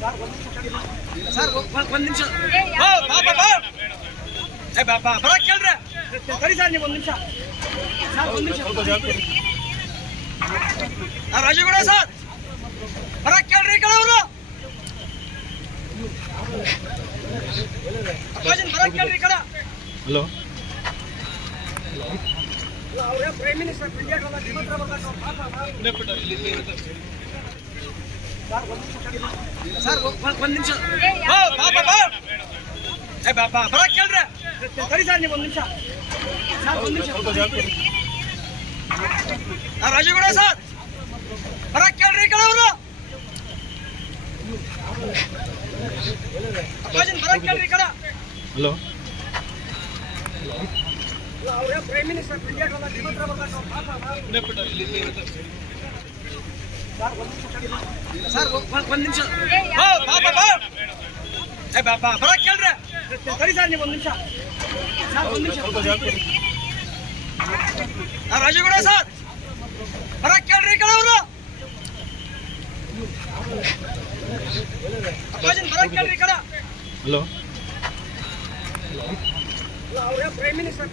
Sir ಒಂದ್- ನಿಮಿಷ ಏ ಬಾ ಬಾ ಬರಕ್ ಕೇಳ್ರಿ. ಸರಿ ಸರ್ ನೀವು ಒಂದು ನಿಮಿಷ. ಸರ್ ಒಂದು ನಿಮಿಷ. ರಾಜೇಗೌಡ ಸರ್. ಬರಕ್ ಕೇಳ್ರಿ ಈ ಕಡೆ ಅವರು. ಅಪ್ಪಾಜಿನ್ ಕೇಳ್ರಿ ಈ ಕಡೆ. ಹಲೋ. ಪ್ರೈಮ್ ಮಿನಿಸ್ಟರ್ ಇಂಡಿಯಾ ಮಾತಾಡ. ಸರ್ ಒಂದು ನಿಮಿಷ ಬರ ಕೇಳ್ರಿ. ಸರಿ ಸರ್ ನೀವು ಒಂದು ನಿಮಿಷ. ಸರ್ ಒಂದು ನಿಮಿಷ. ಆ, ರಾಜೇಗೌಡ ಸರ್. ಬರ ಕೇಳ್ರಿ ಈ ಕಡೆ ಅವರು. ಬರಕ್ ಕೇಳ್ರಿ ಈ ಕಡೆ. ಹಲೋ. ಅವ್ರೇ ಪ್ರೈಮ್ ಮಿನಿಸ್ಟರ್ ಸರ್ ಒಂದ್- ನಿಮಿಷ. ಬಾ ಬಾ ಬಾ. ಬಾ ಬಾ ಬಾ ಬರಕ್ ಕೇಳ್ರಿ. ಸರಿ ಸರ್ ನೀವು ಒಂದ್ ನಿಮಿಷ. ಸರ್ ಒಂದ್ ನಿಮಿಷ. ಆ, ರಾಜೇಗೌಡ ಸರ್ ಬರಕ್ ಕೇಳ್ರಿ ಕಡೆ ಅವರು. ಬರಕ್ ಕೇಳ್ರಿ ಕಡೆ. ಹಲೋ. Prime minister